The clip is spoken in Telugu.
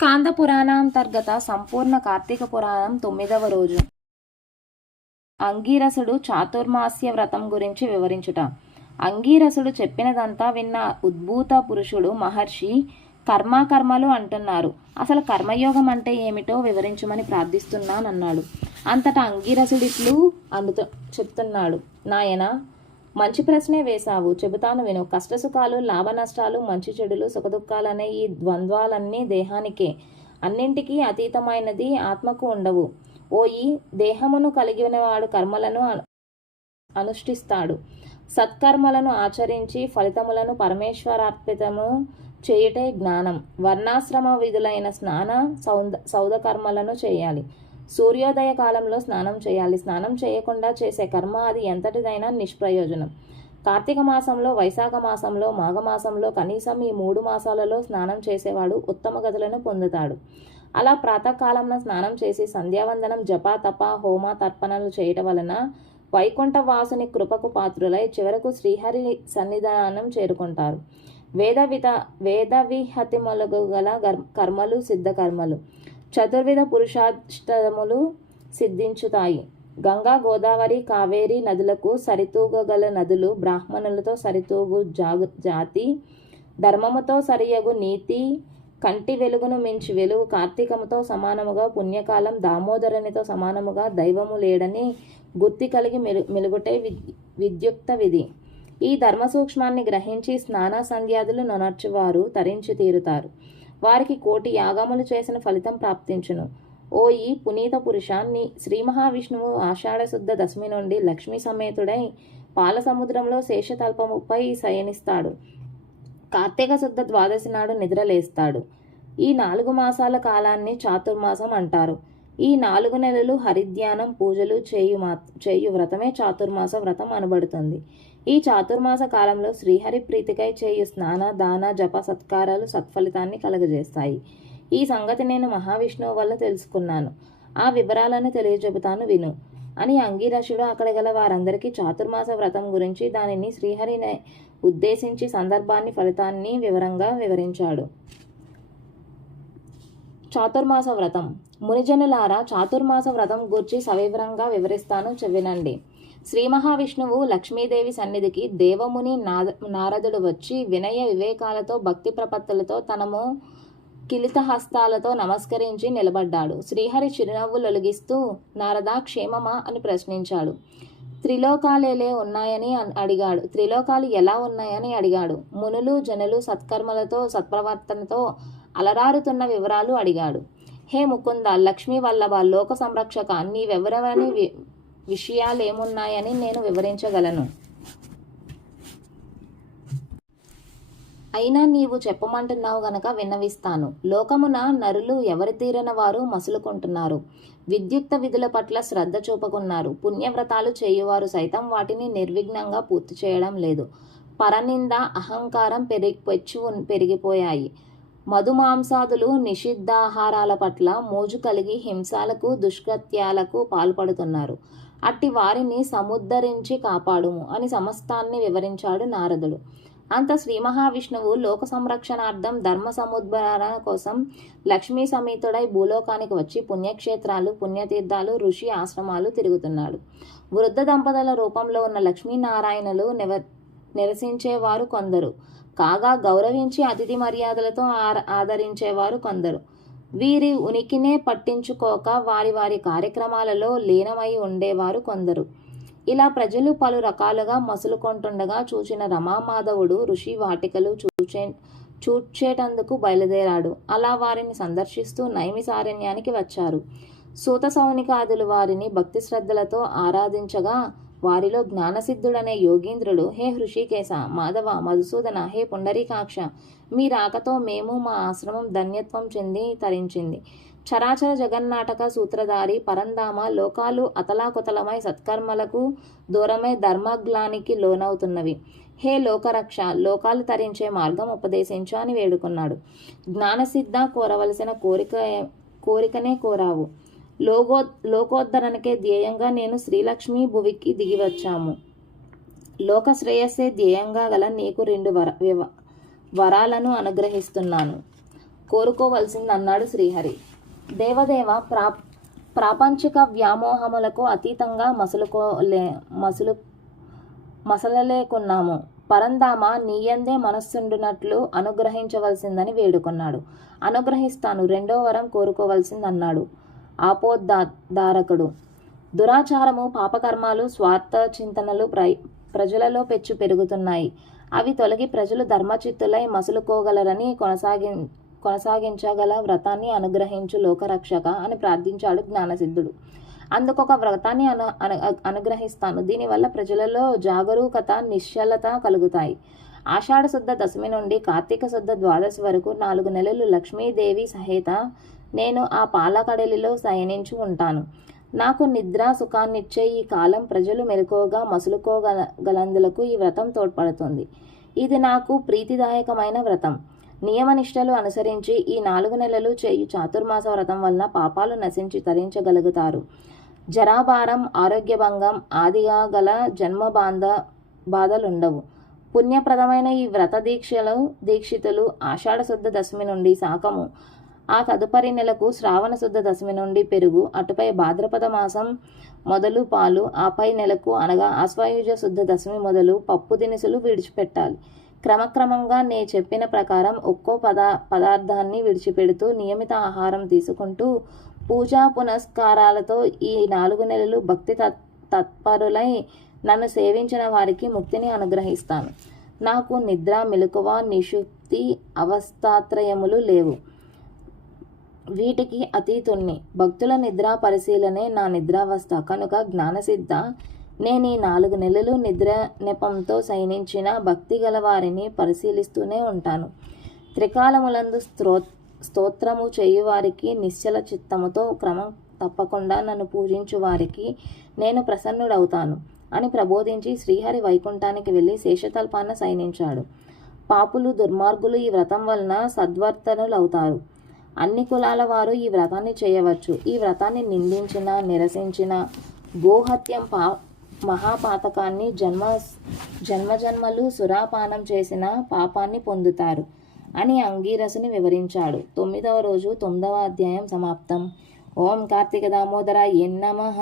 స్కాంద పురాణాంతర్గత సంపూర్ణ కార్తీక పురాణం 9వ రోజు. అంగీరసుడు చాతుర్మాస్య వ్రతం గురించి వివరించుట. అంగీరసుడు చెప్పినదంతా విన్న ఉద్భూత పురుషుడు మహర్షి కర్మలు అంటున్నారు, అసలు కర్మయోగం అంటే ఏమిటో వివరించమని ప్రార్థిస్తున్నానన్నాడు. అంతటా అంగీరసుడిట్లు చెప్తున్నాడు, నాయన, మంచి ప్రశ్నే వేశావు, చెబుతాను విను. కష్టసుఖాలు, లాభ నష్టాలు, మంచి చెడులు, సుఖదుఖాలనే ఈ ద్వంద్వాలన్నీ దేహానికే, అన్నింటికీ అతీతమైనది ఆత్మకు ఉండవు. ఓయి, దేహమును కలిగినవాడు కర్మలను అనుష్ఠిస్తాడు. సత్కర్మలను ఆచరించి ఫలితములను పరమేశ్వరార్పితము చేయుటే జ్ఞానం. వర్ణాశ్రమ విధులైన స్నాన సౌద కర్మలను చేయాలి. సూర్యోదయ కాలంలో స్నానం చేయాలి. స్నానం చేయకుండా చేసే కర్మ అది ఎంతటిదైనా నిష్ప్రయోజనం. కార్తీక మాసంలో, వైశాఖ మాసంలో, మాఘమాసంలో కనీసం ఈ 3 మాసాలలో స్నానం చేసేవాడు ఉత్తమ గతులను పొందుతాడు. అలా ప్రాతకాలంలో స్నానం చేసి సంధ్యావందనం, జప, తప, హోమ, తర్పణలు చేయటం వలన వైకుంఠ వాసుని కృపకు పాత్రులై చివరకు శ్రీహరి సన్నిధానం చేరుకుంటారు. వేద విహతిములకు గల కర్మలు సిద్ధ కర్మలు, చతుర్విధ పురుషాష్టములు సిద్ధించుతాయి. గంగా, గోదావరి, కావేరి నదులకు సరితూగగల నదులు, బ్రాహ్మణులతో సరితూగు జాతి, ధర్మముతో సరియగు నీతి, కంటి వెలుగును మించి వెలుగు, కార్తీకముతో సమానముగా పుణ్యకాలం, దామోదరునితో సమానముగా దైవము లేడని గుర్తి కలిగి మెలుగుటే విద్యుక్త విధి. ఈ ధర్మ సూక్ష్మాన్ని గ్రహించి స్నాన సంధ్యాదులు నొనర్చువారు తరించి తీరుతారు. వారికి 1,000,000 యాగములు చేసిన ఫలితం ప్రాప్తించును. ఓ ఈ పునీత పురుష, శ్రీ మహావిష్ణువు ఆషాఢశుద్ధ దశమి నుండి లక్ష్మీ సమేతుడై పాల సముద్రంలో శేషతల్పముపై శయనిస్తాడు. కార్తీక శుద్ధ ద్వాదశి నాడు నిద్రలేస్తాడు. ఈ 4 మాసాల కాలాన్ని చాతుర్మాసం అంటారు. ఈ 4 నెలలు హరిధ్యానం, పూజలు చేయు వ్రతమే చాతుర్మాస వ్రతం అనబడుతుంది. ఈ చాతుర్మాస కాలంలో శ్రీహరి ప్రీతికై చేయు స్నాన, దాన, జప, సత్కారాలు సత్ఫలితాన్ని కలగజేస్తాయి. ఈ సంగతి నేను మహావిష్ణువు వల్ల తెలుసుకున్నాను. ఆ వివరాలను తెలియజెబుతాను విను అని అంగీరసుడు అక్కడ గల వారందరికీ చాతుర్మాస వ్రతం గురించి, దానిని శ్రీహరిని ఉద్దేశించి సందర్భాన్ని, ఫలితాన్ని వివరంగా వివరించాడు. చాతుర్మాస వ్రతం. మునిజనులారా, చాతుర్మాస వ్రతం గూర్చి సవివరంగా వివరిస్తాను, వినండి. శ్రీ మహావిష్ణువు లక్ష్మీదేవి సన్నిధికి దేవముని నారదుడు వచ్చి వినయ వివేకాలతో, భక్తి ప్రపత్తులతో, తనము కిలిత హస్తాలతో నమస్కరించి నిలబడ్డాడు. శ్రీహరి చిరునవ్వులొలిగిస్తూ, నారదా, క్షేమమా అని ప్రశ్నించాడు. త్రిలోకాలేలే ఉన్నాయని అడిగాడు. త్రిలోకాలు ఎలా ఉన్నాయని అడిగాడు. మునులు, జనులు సత్కర్మలతో, సత్ప్రవర్తనతో అలరారుతున్న వివరాలు అడిగాడు. హే ముకుంద, లక్ష్మీ వల్లభ, లోక సంరక్షక, నీవెవరవని విషయాలేమున్నాయని నేను వివరించగలను. అయినా నీవు చెప్పమంటున్నావు గనక విన్నవిస్తాను. లోకమున నరులు ఎవరి తీరిన వారు మసులుకుంటున్నారు. విద్యుక్త విధుల పట్ల శ్రద్ధ చూపకున్నారు. పుణ్యవ్రతాలు చేయువారు సైతం వాటిని నిర్విఘ్నంగా పూర్తి చేయడం లేదు. పరనింద, అహంకారం పెరిగిపోయాయి. మధుమాంసాదులు, నిషిద్ధాహారాల పట్ల మోజు కలిగి హింసలకు, దుష్కృత్యాలకు పాల్పడుతున్నారు. అట్టి వారిని సముద్ధరించి కాపాడుము అని సమస్తాన్ని వివరించాడు నారదుడు. అంత శ్రీ మహావిష్ణువు లోక సంరక్షణార్థం, ధర్మ సముద్ధారణ కోసం లక్ష్మీ సమేతుడై భూలోకానికి వచ్చి పుణ్యక్షేత్రాలు, పుణ్యతీర్థాలు, ఋషి ఆశ్రమాలు తిరుగుతున్నాడు. వృద్ధ దంపతుల రూపంలో ఉన్న లక్ష్మీనారాయణులు నిరసించేవారు కొందరు కాగా, గౌరవించి అతిథి మర్యాదలతో ఆదరించేవారు కొందరు. వీరి ఉనికినే పట్టించుకోక వారి వారి కార్యక్రమాలలో లీనమై ఉండేవారు కొందరు. ఇలా ప్రజలు పలు రకాలుగా మసులుకొంటుండగా చూచిన రమామాధవుడు ఋషి వాటికలు చూచేటందుకు బయలుదేరాడు. అలా వారిని సందర్శిస్తూ నైమిసారణ్యానికి వచ్చారు. సూత సౌనికాదులు వారిని భక్తి శ్రద్ధలతో ఆరాధించగా, వారిలో జ్ఞానసిద్ధుడనే యోగీంద్రుడు, హే హృషికేశ, మాధవ, మధుసూదన, హే పుండరీకాక్ష, మీ రాకతో మేము, మా ఆశ్రమం ధన్యత్వం చెంది తరించింది. చరాచర జగన్నాటక సూత్రధారి పరంధామ, లోకాలు అతలాకుతలమై సత్కర్మలకు దూరమై ధర్మగ్లానికి లోనవుతున్నవి. హే లోకరక్ష, లోకాలు తరించే మార్గం ఉపదేశించు అని వేడుకున్నాడు. జ్ఞానసిద్ధ, కోరవలసిన కోరికనే కోరావు. లోకోద్ధరణకే ధ్యేయంగా నేను శ్రీలక్ష్మీ భువికి దిగివచ్చాము. లోక శ్రేయస్సే ధ్యేయంగా గల నీకు 2 వరాలను అనుగ్రహిస్తున్నాను. కోరుకోవలసిందన్నాడు శ్రీహరి. దేవదేవ, ప్రాపంచిక వ్యామోహములకు అతీతంగా మసలలేకున్నాము. పరంధామ, నీయందే మనస్సుండునట్లు అనుగ్రహించవలసిందని వేడుకొన్నాడు. అనుగ్రహిస్తాను, రెండో వరం కోరుకోవలసిందన్నాడు ఆపోద్ధారకుడు. దురాచారము, పాపకర్మాలు, స్వార్థ చింతనలు ప్రజలలో పెచ్చు పెరుగుతున్నాయి. అవి తొలగి ప్రజలు ధర్మచిత్తులై మసులుకోగలరని కొనసాగించగల వ్రతాన్ని అనుగ్రహించు లోకరక్షక అని ప్రార్థించాడు జ్ఞానసిద్ధుడు. అందుకొక వ్రతాన్ని అనుగ్రహిస్తాను. దీనివల్ల ప్రజలలో జాగరూకత, నిశ్చలత కలుగుతాయి. ఆషాఢ శుద్ధ దశమి నుండి కార్తీక శుద్ధ ద్వాదశి వరకు 4 నెలలు లక్ష్మీదేవి సహేత నేను ఆ పాలకడలిలో శయనించి ఉంటాను. నాకు నిద్ర సుఖాన్నిచ్చే ఈ కాలం ప్రజలు మెలకువగా మసులుకోగలందులకు ఈ వ్రతం తోడ్పడుతుంది. ఇది నాకు ప్రీతిదాయకమైన వ్రతం. నియమనిష్టలు అనుసరించి ఈ 4 నెలలు చేయు చాతుర్మాస వ్రతం వలన పాపాలు నశించి తరించగలుగుతారు. జరాభారం, ఆరోగ్యభంగం ఆదిగా గల జన్మ బాధలుండవు. పుణ్యప్రదమైన ఈ వ్రత దీక్షితులు ఆషాఢ శుద్ధ దశమి నుండి శాకము, ఆ తదుపరి నెలకు శ్రావణ శుద్ధ దశమి నుండి పెరుగు, అటుపై భాద్రపద మాసం మొదలు పాలు, ఆపై నెలకు అనగా ఆశ్వయుజ శుద్ధ దశమి మొదలు పప్పు దినుసులు విడిచిపెట్టాలి. క్రమక్రమంగా నే చెప్పిన ప్రకారం ఒక్కో పదార్థాన్ని విడిచిపెడుతూ నియమిత ఆహారం తీసుకుంటూ పూజా పునస్కారాలతో ఈ 4 నెలలు భక్తి తత్పరులై నన్ను సేవించిన వారికి ముక్తిని అనుగ్రహిస్తాను. నాకు నిద్ర, మెలకువ, నిషుప్తి అవస్థాత్రయములు లేవు. వీటికి అతీతుణ్ణి. భక్తుల నిద్రా పరిశీలనే నా నిద్రావస్థ కనుక జ్ఞానసిద్ధ, నేను ఈ 4 నెలలు నిద్ర నెపంతో శయనించిన భక్తి గల వారిని పరిశీలిస్తూనే ఉంటాను. త్రికాలములందు స్తోత్రము చేయువారికి, నిశ్చల చిత్తముతో క్రమం తప్పకుండా నన్ను పూజించు వారికి నేను ప్రసన్నుడవుతాను అని ప్రబోధించి శ్రీహరి వైకుంఠానికి వెళ్ళి శేషతల్పాన శయనించాడు. పాపులు, దుర్మార్గులు ఈ వ్రతం వలన సద్వర్తనులవుతారు. అన్ని కులాల వారు ఈ వ్రతాన్ని చేయవచ్చు. ఈ వ్రతాన్ని నిందించిన, నిరసించిన, గోహత్యం మహాపాతకాన్ని, జన్మజన్మలు సురాపానం చేసిన పాపాన్ని పొందుతారు అని అంగీరసుని వివరించాడు. 9వ రోజు 9వ అధ్యాయం సమాప్తం. ఓం కార్తీక దామోదరాయ నమః.